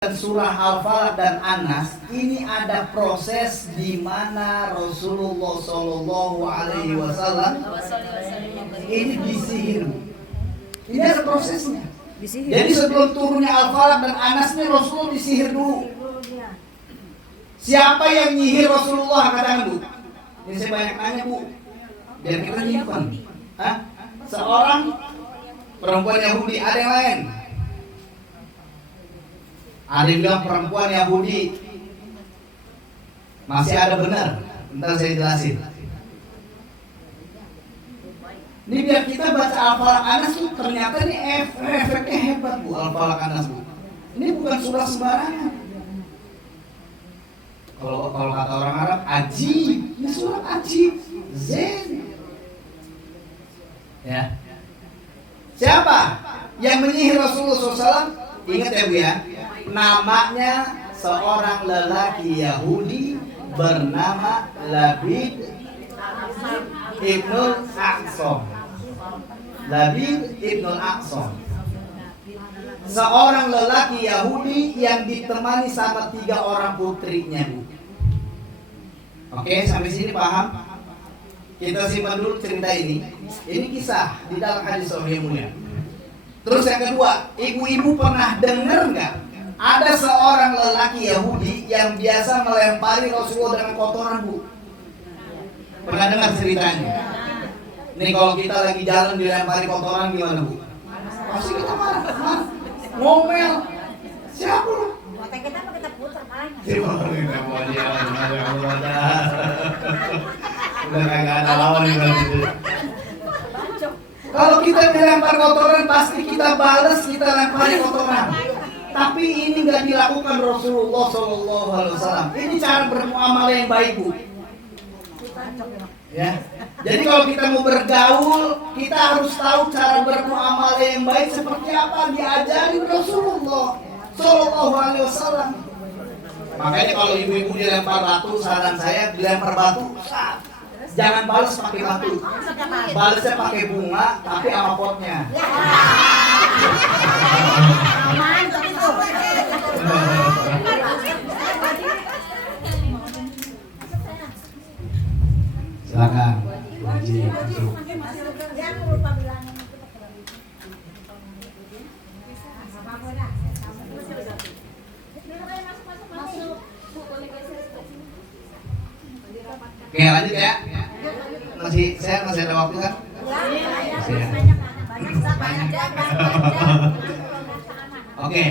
surah Al-Falaq dan An-Nas ini ada proses di mana Rasulullah Shallallahu Alaihi Wasallam ini disihir. Ini ada prosesnya. Jadi sebelum turunnya Al-Falaq dan An-Nas ini Rasulullah disihir dulu. Siapa yang nyihir Rasulullah, katakan Bu? Ini saya banyak nanya Bu, biar kita nyimpan. Seorang perempuan Yahudi, ada yang lain? Ada yang bilang perempuan Yahudi. Masih ada benar. Bentar saya jelasin. Ini biar kita baca Al-Falaq An-Nas tuh ternyata ini efeknya hebat Bu, Al-Falaq An-Nas Bu. Ini bukan surah sembarangan. Kalau kata orang Arab, ajib. Ini surah ajib. Zen. Ya. Siapa yang menyihir Rasulullah SAW? Ingat ya Bu ya. Namanya seorang lelaki Yahudi bernama Labid Ibnul Aqsam. Labid Ibnul Aqsam. Seorang lelaki Yahudi yang ditemani sama 3 orang putrinya Bu. Oke, sampai sini paham? Kita simpan dulu cerita ini. Ini kisah di dalam hadis Sahih Mulia. Terus yang kedua, ibu-ibu pernah dengar nggak? Ada seorang lelaki Yahudi yang biasa melempari Rasulullah dengan kotoran Bu. Pernah dengar ceritanya? Nih kalau kita lagi jalan dilempari kotoran gimana Bu? Pasti kita marah, ngomel. Siapa lu? Kita putar palanya. Udah kagak ada lawan nih gitu. Kalau kita dilempar kotoran pasti kita balas, kita lempari kotoran. Tapi ini nggak dilakukan Rasulullah SAW. Ini cara bermuamalah yang baik Bu. Ya. Jadi kalau kita mau bergaul, kita harus tahu cara bermuamalah yang baik seperti apa diajari Rasulullah SAW. Makanya kalau ibu-ibu dilempar batu, saran saya dilempar batu, jangan balas pakai batu, balasnya pakai bunga, tapi sama potnya. Silakan. Oke, lanjut ya. Saya masih ada waktu kan? Masih ya. Oke.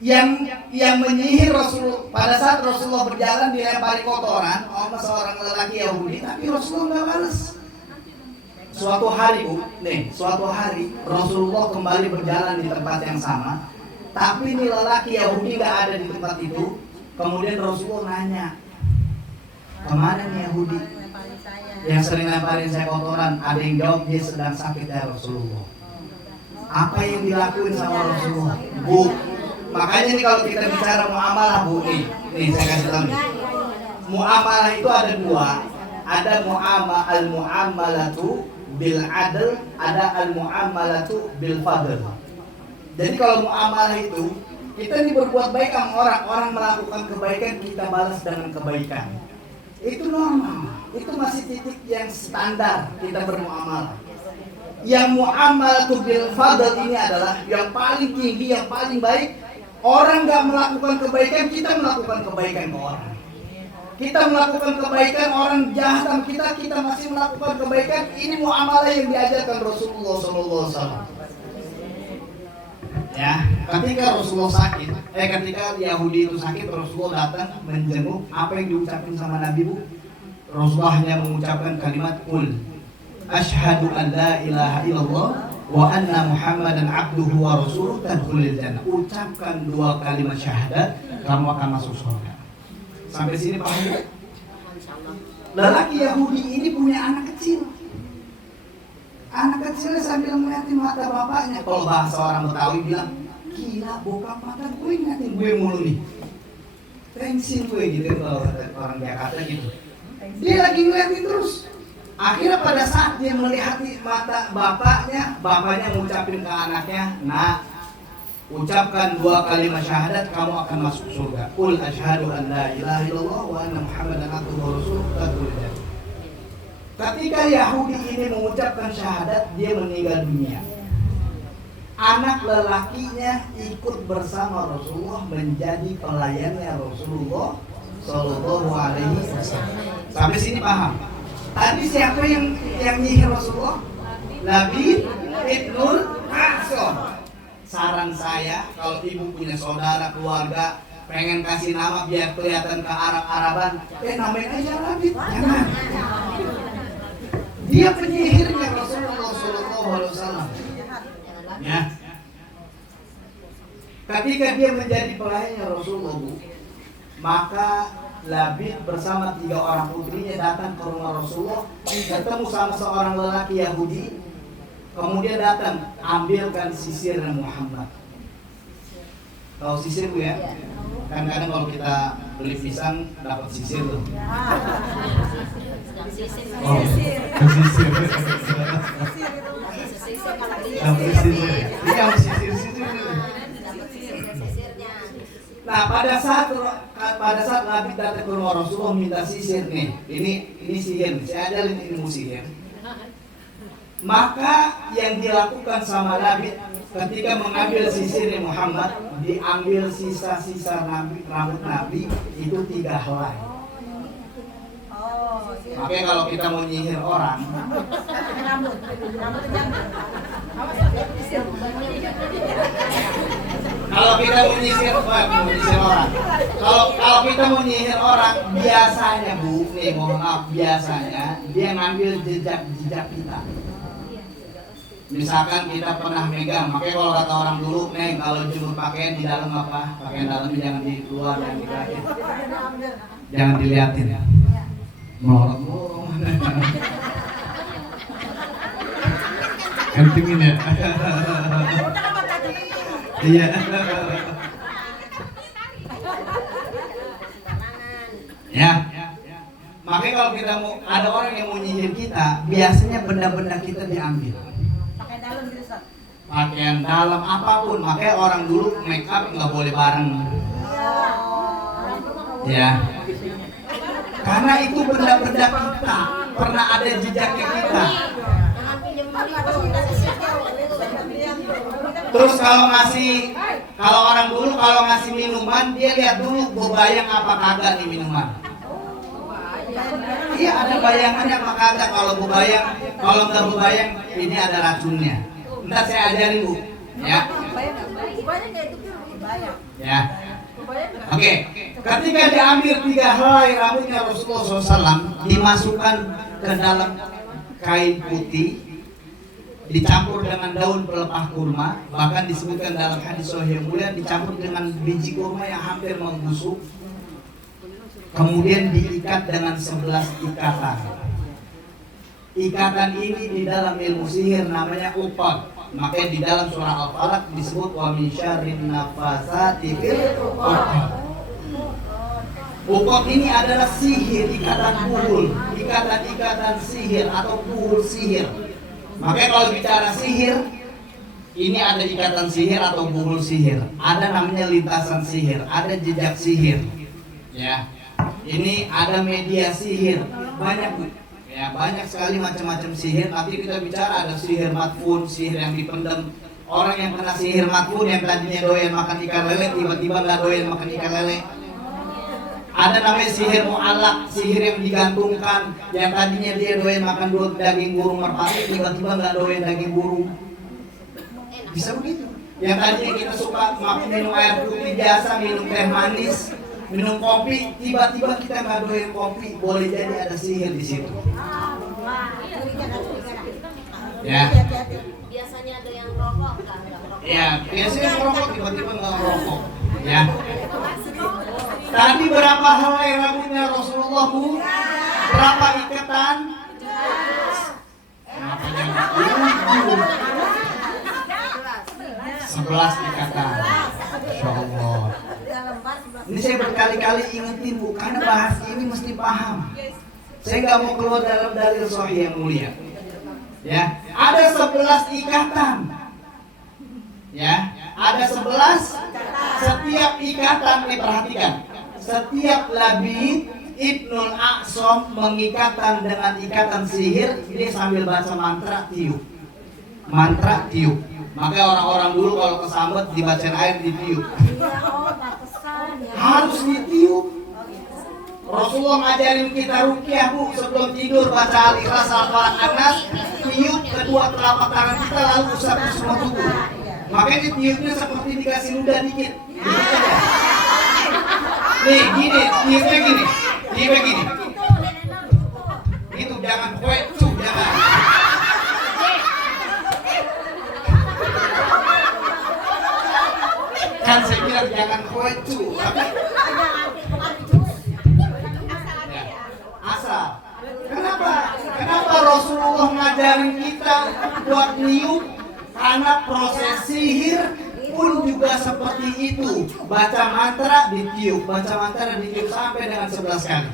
Yang menyihir Rasulullah pada saat Rasulullah berjalan dilempari kotoran oleh seorang lelaki Yahudi, tapi Rasulullah nggak balas. Suatu hari Bu, suatu hari Rasulullah kembali berjalan di tempat yang sama, tapi ini lelaki Yahudi nggak ada di tempat itu. Kemudian Rasulullah nanya, kemana nih Yahudi yang sering lemparin saya kotoran? Ada yang jawab dia sedang sakit ya Rasulullah. Apa yang dilakuin sama Rasulullah? Bu, makanya nih kalau kita bicara muamalah Bu, nih saya kasih tahu nih. Muamalah itu ada 2. Ada al-muamalatu bil adl, ada al-muamalatu bil fadl. Jadi kalau muamalah itu kita ini berbuat baik sama orang melakukan kebaikan, kita balas dengan kebaikan. Itu normal. Itu masih titik yang standar kita bermuamalah. Yang muamalatu bil fadl ini adalah yang paling tinggi, yang paling baik. Orang nggak melakukan kebaikan, kita melakukan kebaikan ke orang. Kita melakukan kebaikan, orang jahat sama kita masih melakukan kebaikan. Ini muamalah yang diajarkan Rasulullah SAW. Ya, ketika Rasulullah sakit, ketika Yahudi itu sakit, Rasulullah datang menjenguk. Apa yang diucapkan sama Nabi Bu? Rasulullah hanya mengucapkan kalimat qul asyhadu an la ilaha illallah wa anna Muhammadan abduhu wa rasuluh tadkhulul jannah. Ucapkan 2 kalimat syahadat, kamu akan masuk surga. Sampai sini paham? Lelaki Yahudi ini punya anak kecil. Anak kecilnya sambil ngeliatin mata bapaknya. Kalau bahasa orang Betawi bilang, gila bokap mata gue ngeliatin gue mulu nih. Tensin gue gitu kalau orang Jakarta gitu. Dia lagi ngeliatin terus. Akhirnya pada saat dia melihat mata bapaknya ngucapin ke anaknya, "Nak, ucapkan 2 kalimat syahadat, kamu akan masuk surga. Qul asyhadu an la ilaha illallah wa anna Muhammadan abduhu wa rasuluh. Ketika Yahudi ini mengucapkan syahadat, dia meninggal dunia. Anak lelakinya ikut bersama Rasulullah menjadi pelayannya Rasulullah Shallallahu Alaihi Wasallam. Sampai sini paham? Tadi siapa yang nyihir Rasulullah? Nabi Ibnul Asom. Saran saya, kalau ibu punya saudara, keluarga, pengen kasih nama biar kelihatan ke Arab-Araban, namain aja Nabi. Jangan. Dia penyihirnya Rasulullah Shallallahu Alaihi Wasallam. Ya. Ketika dia menjadi pelayannya Rasulullah, maka Labid bersama 3 orang putrinya datang ke rumah Rasulullah, ketemu sama seorang lelaki Yahudi, kemudian datang, ambilkan sisir Muhammad. Tahu sisir Bu ya? Kan kadang kalau kita beli pisang dapat sisir tuh. Oh, sisir. Iya, sisir. Nah, pada saat Nabi datang ke rumah Rasulullah minta sisir nih, ini sihir, saya ajarin ilmu sihir. Maka yang dilakukan sama Nabi ketika mengambil sisir Muhammad, diambil sisa-sisa rambut Nabi itu 3 helai. Makanya kalau kita mau nyihir orang, kalau kita mau nyihir orang, kalau kita mau nyihir orang, biasanya Bu, nih mohon maaf, biasanya dia ngambil jejak kita. Misalkan kita pernah megang, makanya kalau kata orang dulu, nih kalau jemur pakaian di dalam apa? Pakaian dalamnya jangan di luar, jangan dilihatin ya. Melorot-melorot. Kentingin ya. Iya. Ya. Makanya kalau kita mau ada orang yang mau nyihir kita, biasanya benda-benda kita diambil. Pakaian dalam apapun, makanya orang dulu make up nggak boleh bareng. Ya. Karena itu benda-benda kita, pernah ada jejaknya kita. Terus kalau orang dulu kalau ngasih minuman, dia lihat dulu bebayang apa kagak nih minuman. Iya, ada bayangannya apa kagak. Kalau bebayang, kalau nggak bebayang, ini ada racunnya. Ntar saya ajarin Bu, ya. Ya. Oke, ketika diambil 3 helai rambutnya Rasulullah SAW, dimasukkan ke dalam kain putih, dicampur dengan daun pelepah kurma, bahkan disebutkan dalam hadis sahih yang mulia dicampur dengan biji kurma yang hampir membusuk, kemudian diikat dengan 11 ikatan. Ikatan ini di dalam ilmu sihir namanya uqad. Makanya di dalam surah Al-Falaq disebut wa min syarrin nafasati fil uqad. Uqad ini adalah sihir, ikatan buhul, ikatan sihir atau buhul sihir. Makanya kalau bicara sihir, ini ada ikatan sihir atau buhul sihir. Ada namanya lintasan sihir, ada jejak sihir. Ya. Ini ada media sihir. Banyak ya, banyak sekali macam-macam sihir. Nanti kita bicara ada sihir matfun, sihir yang dipendam. Orang yang kena sihir matfun yang tadinya doyan makan ikan lele, tiba-tiba nggak doyan makan ikan lele. Ada namanya sihir mu'allaq, sihir yang digantungkan. Yang tadinya dia doyan makan daging burung merpati, tiba-tiba nggak doyan daging burung. Bisa begitu. Yang tadinya kita suka minum air putih biasa, minum teh manis, minum kopi, tiba-tiba kita nggak doyan kopi, boleh jadi ada sihir di situ. Ya. Biasanya ada yang rokok, Ya, biasanya rokok tiba-tiba nggak rokok. Ya. Tadi berapa helai rambutnya Rasulullah Bu? Berapa ikatan? 11 ikatan. Insyaallah. Ini saya berkali-kali ingetin Bu, karena bahas ini mesti paham. Saya nggak mau keluar dalam dalil sahih yang mulia. Ya, ada 11 ikatan. Ya, ada 11. Setiap ikatan diperhatikan. Setiap labid Ibnul Aqsam mengikatan dengan ikatan sihir, dia sambil baca mantra tiup. Mantra tiup. Makanya orang-orang dulu kalau kesambet dibacain air ditiup. Harus ditiup. Rasulullah ngajarin kita ruqyah bu, sebelum tidur baca Al-Ikhlas, Al-Falaq, An-Nas, tiup kedua telapak tangan kita lalu usap ke semua tubuh. Makanya tiupnya seperti dikasih ludah dikit. Nih gini, tiupnya gini, tiupnya gini. Itu jangan kue tuh, jangan. Kan saya bilang jangan kue tuh, tapi asal. Kenapa Rasulullah ngajarin kita buat niup? Karena proses sihir pun juga seperti itu. Baca mantra ditiup, baca mantra ditiup sampai dengan 11 kali.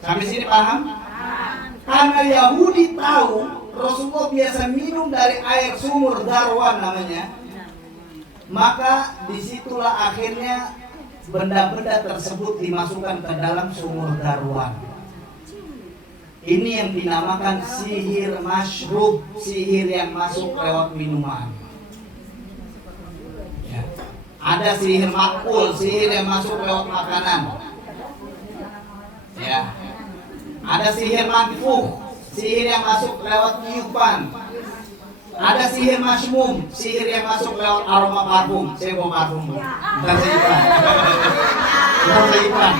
Sampai sini paham? Karena Yahudi tahu Rasulullah biasa minum dari air sumur Darwan namanya. Maka disitulah akhirnya benda-benda tersebut dimasukkan ke dalam sumur Darwan. Ini yang dinamakan sihir masyrub, sihir yang masuk lewat minuman. Ya. Ada sihir makul, sihir yang masuk lewat makanan. Ya. Ada sihir manfuh, sihir yang masuk lewat tiupan. Ada sihir masmum, sihir yang masuk lewat aroma parfum. Saya mau parfum. Bentar saya iklan. Bentar saya iklan.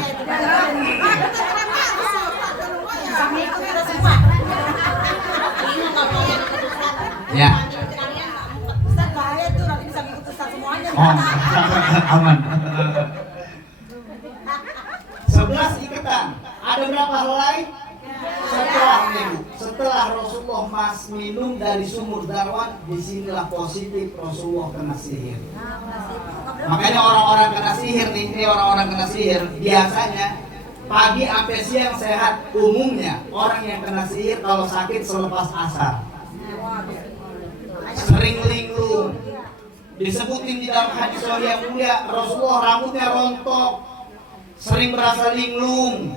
Ya. Ustaz bahaya tuh, nanti bisa ngikut Ustaz semuanya. Oh, aman. 11 ikatan. Ada berapa helai? Setelah Rasulullah minum dari sumur Darwan, disinilah positif Rasulullah kena sihir. Makanya orang-orang kena sihir nih, ini orang-orang kena sihir biasanya pagi sampai siang sehat. Umumnya orang yang kena sihir kalau sakit selepas asar. Sering linglung. Disebutin di dalam hadis yang mulia, Rasulullah rambutnya rontok, sering berasa linglung.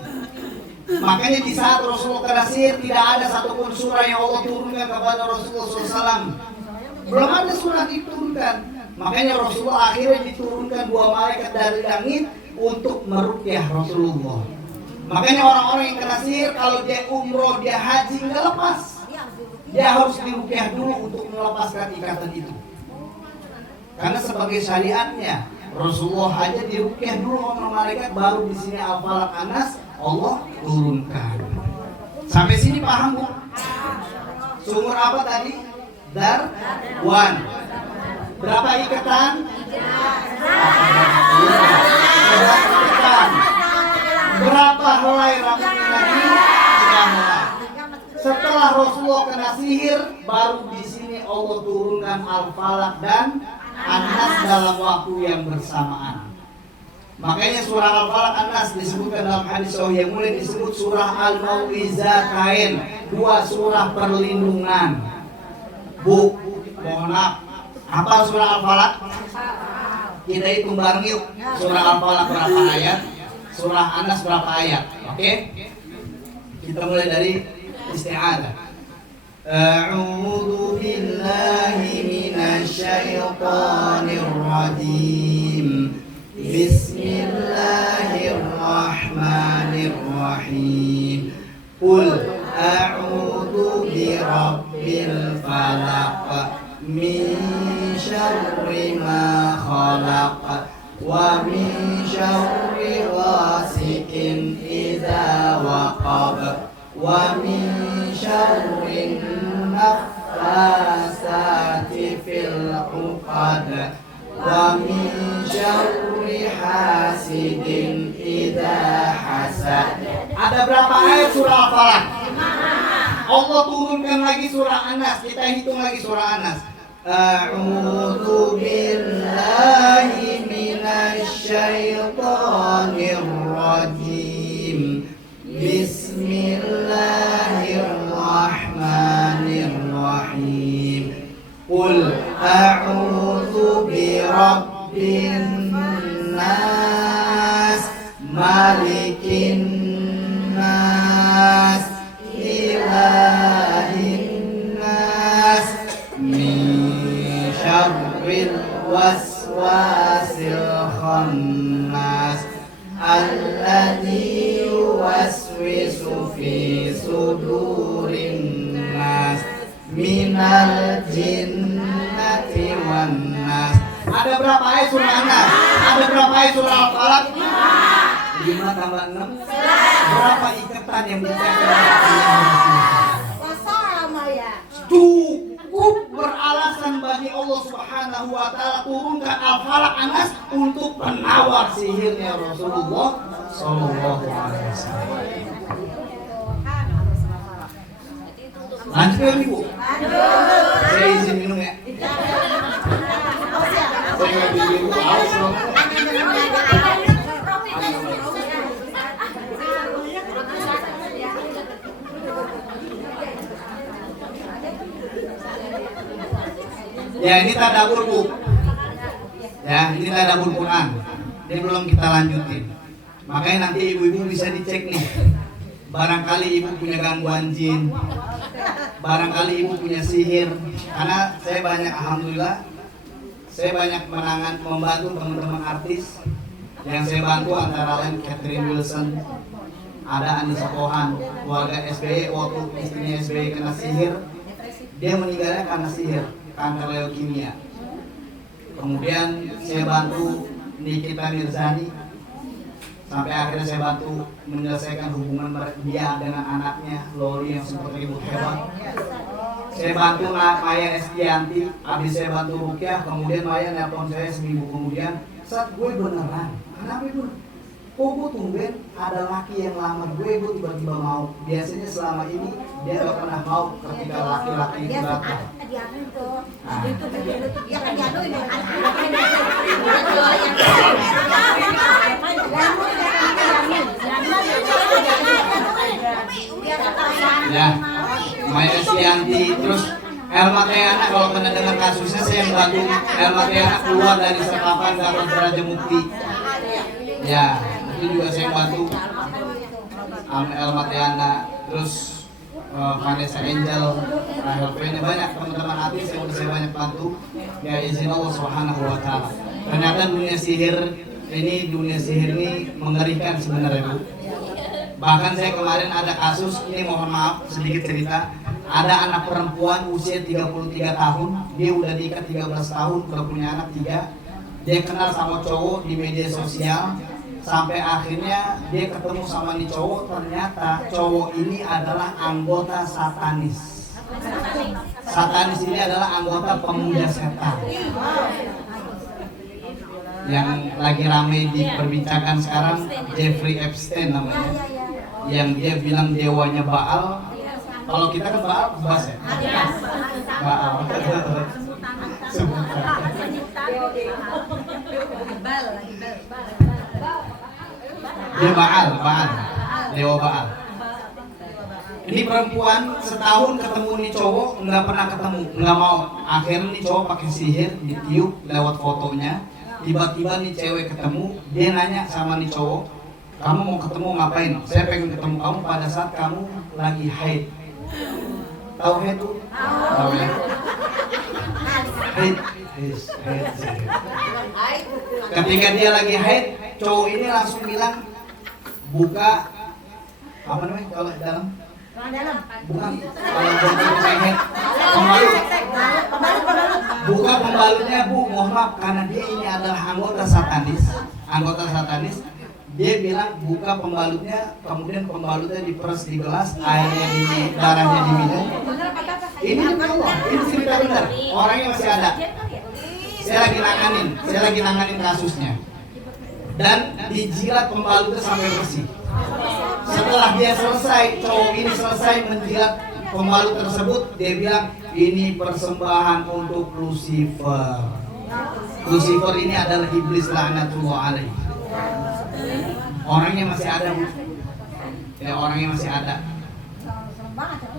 Makanya di saat Rasulullah kena sihir tidak ada satupun surah yang Allah turunkan kepada Rasulullah SAW. Belum ada surah diturunkan. Makanya Rasulullah akhirnya diturunkan 2 malaikat dari langit untuk meruqyah Rasulullah. Makanya orang-orang yang kena sihir kalau dia umroh, dia haji nggak lepas. Dia harus diruqyah dulu untuk melepaskan ikatan itu. Karena sebagai syariatnya Rasulullah aja diruqyah dulu sama malaikat, baru di sini Al-Falaq, An-Nas Allah turunkan. Sampai sini paham bu? Sumur apa tadi? Darwan. Berapa ikatan? 11 ikatan. Berapa helai rambutnya tadi? 3 helai. Setelah Rasulullah kena sihir, baru di sini Allah turunkan Al-Falaq dan An-Nas dalam waktu yang bersamaan. Makanya surah Al-Falaq, An-Nas disebutkan dalam hadis sahih yang mulai disebut surah Al-Mau'izatain, 2 surah perlindungan. Bu, mohon maaf, apa surah Al-Falaq? Kita hitung bareng yuk. Surah Al-Falaq berapa ayat? Surah An-Nas berapa ayat? Oke? Kita mulai dari isti'adzah. A'udzu billahi minasy syaithanir rajim. Bismillahirrahmanirrahim. Qul a'udzu birabbil falaq min syarri ma khalaq wa min syarri ghasiqin idza waqab wa min syarri naffasati fil 'uqad wa min syarri hasidin idza hasad. Ada berapa ayat surah Al-Falaq? Allah turunkan lagi surah An-Nas. Kita hitung lagi surah An-Nas. A'udzu billahi minasy syaithanir rajim. Bismillahirrahmanirrahim. Qul a'udzu nas, malikin nas, ilahin nas, min syarril waswasil khannas, alladzi yuwaswisu fi sudurin nas, minal jinnati wan nas. Ada berapa ayat surah An-Nas? Ada berapa ayat surah Al-Falaq? 5 tambah 6. Berapa ikatan yang cukup beralasan bagi Allah Subhanahu wa taala turunkan Al-Falaq An-Nas untuk penawar sihirnya Rasulullah sallallahu alaihi wasallam. Lanjut ya Ibu. Saya izin minum ya. Saya nggak bikin Ibu haus loh. Ya ini tadabbur Bu. Ya ini tadabbur Quran. Ini belum kita lanjutin. Makanya nanti ibu-ibu bisa dicek nih. Barangkali ibu punya gangguan jin, barangkali ibu punya sihir. Karena saya banyak, alhamdulillah, saya banyak membantu teman-teman artis. Yang saya bantu antara lain Catherine Wilson, ada Anissa Pohan, keluarga SBY. Waktu istrinya SBY kena sihir, dia meninggalnya karena sihir, kanker leukemia. Kemudian saya bantu Nikita Mirzani, sampai akhirnya saya bantu menyelesaikan hubungan dia dengan anaknya Loli yang sempat ribut hebat. Saya bantu Maya Estianti, habis saya bantu Rukyah, kemudian Maya nelpon saya seminggu kemudian, saat gue beneran, kenapa itu? Kok gue tungguin ada laki yang lamar gue tiba-tiba mau. Biasanya selama ini dia gak pernah mau ketika laki-laki itu datang. Ya, Maya Estianti, terus Elma Teana, kalau pernah dengar kasusnya saya membantu Elma Teana keluar dari serapan Gatot Brajamusti. Ya, itu juga saya bantu Elma Teana, terus Vanessa Angel, Rahel Pene, banyak teman-teman artis yang udah saya banyak bantu. Ya izin Allah Subhanahu wa taala. Ternyata dunia sihir ini mengerikan sebenarnya Bu. Bahkan saya kemarin ada kasus, ini mohon maaf sedikit cerita. Ada anak perempuan usia 33 tahun, dia udah diikat 13 tahun, udah punya anak 3. Dia kenal sama cowok di media sosial, sampai akhirnya dia ketemu sama nih cowok. Ternyata cowok ini adalah anggota satanis. Satanis ini adalah anggota pemuja setan. Yang lagi ramai diperbincangkan sekarang Jeffrey Epstein namanya, yang dia bilang dewanya Baal. Kalau kita kan Baal bebas ya? Baal. Dia Baal, dewa Baal. Ini perempuan setahun ketemu nih cowok, nggak pernah ketemu, nggak mau. Akhirnya nih cowok pakai sihir, ditiup lewat fotonya. Tiba-tiba nih cewek ketemu, dia nanya sama nih cowok, kamu mau ketemu ngapain? Saya pengen ketemu kamu pada saat kamu lagi haid. Tahu haid tuh? Tahu ya? Haid. Ketika dia lagi haid, cowok ini langsung bilang, buka apa namanya kalau dalam? Bukan kalau haid, pembalut. Buka pembalutnya Bu, mohon maaf karena dia ini adalah anggota satanis. Dia bilang buka pembalutnya, kemudian pembalutnya diperes di gelas, airnya darahnya diminum. Ini demi Allah, ini cerita benar. Orangnya masih ada. Saya lagi nanganin kasusnya. Dan dijilat pembalutnya sampai bersih. Setelah dia selesai, cowok ini selesai menjilat pembalut tersebut, dia bilang ini persembahan untuk Lucifer. Lucifer ini adalah iblis laknatullah alaihi. Orangnya masih ada Bu. Ya orangnya masih ada.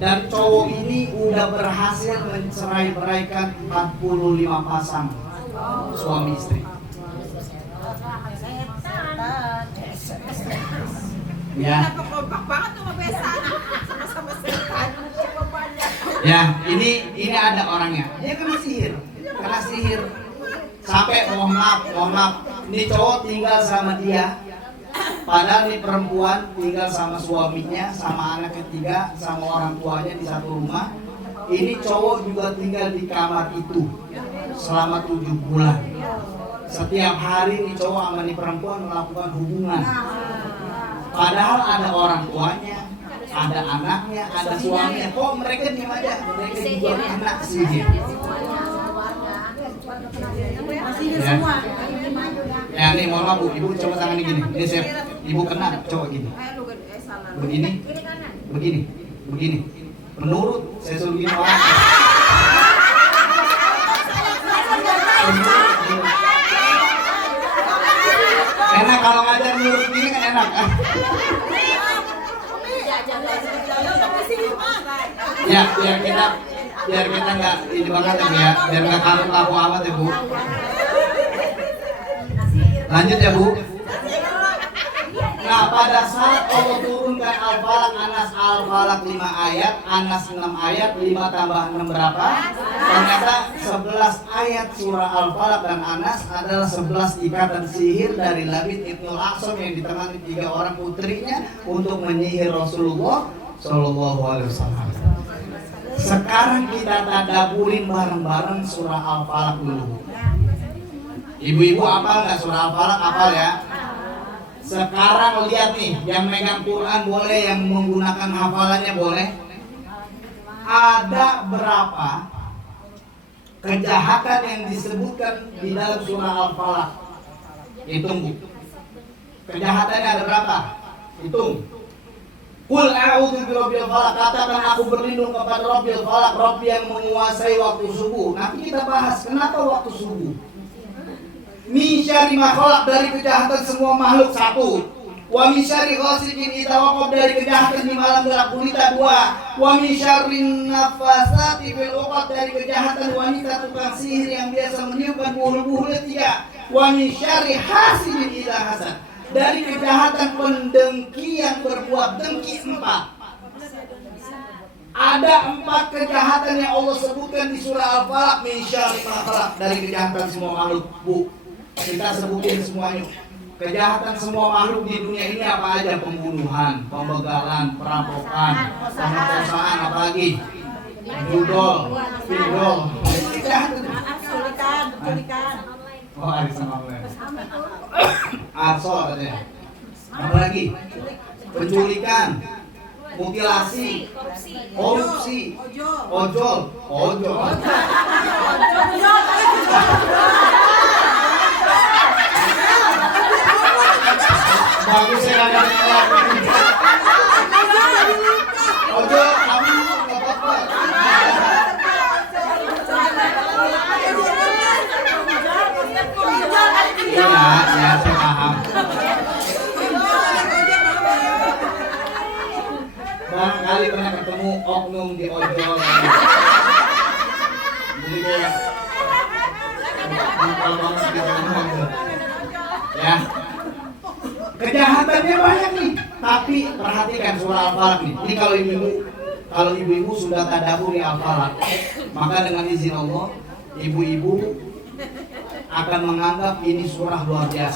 Dan cowok ini udah berhasil mencerai-beraikan 45 pasang suami istri. Ya. Kenapa kompak banget tuh mabesa? Sama-sama setan. Coba banyak. Ya, ini ada orangnya. Dia kena sihir. Sampai mohon maaf. Ini cowok tinggal sama dia. Padahal ini perempuan tinggal sama suaminya, sama anak ketiga, sama orang tuanya di satu rumah. Ini cowok juga tinggal di kamar itu selama 7 bulan. Setiap hari ini cowok sama ini perempuan melakukan hubungan. Padahal ada orang tuanya, ada anaknya, ada suaminya. Kok mereka diam aja? Mereka juga kena sihir. Masih semua. Ya nih mohon maaf Bu, Ibu coba tangan gini. Ini saya Ibu kena, coba gini. Salah. Begini. Menurut saya suruh gini orang. Enak kalau ngajar menurut gini kan enak. Ya, biar kita nggak ini banget ya, biar nggak kaku amat ya Bu. Lanjut ya Bu. Nah, pada saat Allah turunkan Al-Falaq, Al-Falaq 5 ayat, Anas 6 ayat, 5 tambah 6 berapa? Ternyata 11 ayat surah Al-Falaq dan Anas adalah 11 ikatan sihir dari Labid Ibnul Aqsam yang ditemani 3 orang putrinya untuk menyihir Rasulullah Shallallahu Alaihi Wasallam. Sekarang kita tadaburin bareng-bareng surah Al-Falaq dulu. Ibu-ibu apal nggak surah Al-Falaq? Apal ya. Sekarang lihat nih, yang megang Quran boleh, yang menggunakan hafalannya boleh. Ada berapa kejahatan yang disebutkan di dalam surah Al-Falaq? Hitung Bu. Kejahatannya ada berapa? Hitung. Qul a'udzu birabbil falaq, katakan aku berlindung kepada Rabbil Falaq, Rabb yang menguasai waktu subuh. Nanti kita bahas kenapa waktu subuh. Min syarri ma khalaq, dari kejahatan semua makhluk 1. Wa min syarri ghasiqin idza waqab, dari kejahatan di malam gelap gulita 2. Wa min syarri nafasati fil 'uqad, dari kejahatan wanita tukang sihir yang biasa meniupkan buhul-buhul 3. Wa min syarri hasidin idza hasad, dari kejahatan pendengki yang berbuat dengki 4. Ada 4 kejahatan yang Allah sebutkan di surah Al-Falaq. Min syarri ma khalaq, dari kejahatan semua makhluk Bu. Kita sebutin semuanya. Kejahatan semua makhluk di dunia ini apa aja? Pembunuhan, pembegalan, perampokan, pemerkosaan, apa lagi? Judol, pidol. Culikan. Oh, arisan online. Arsol katanya. Apa lagi? Penculikan, mutilasi, korupsi, ojol. Bagus ya ada ojol, kamu nggak apa-apa. Ya, saya paham. Barangkali pernah ketemu oknum di ojol. Jadi kayak nakal banget gitu. Ya. Kejahatannya banyak nih, tapi perhatikan surah Al-Falaq nih. Ini kalau ibu-ibu sudah tadabbur di Al-Falaq, maka dengan izin Allah, ibu-ibu akan menganggap ini surah luar biasa.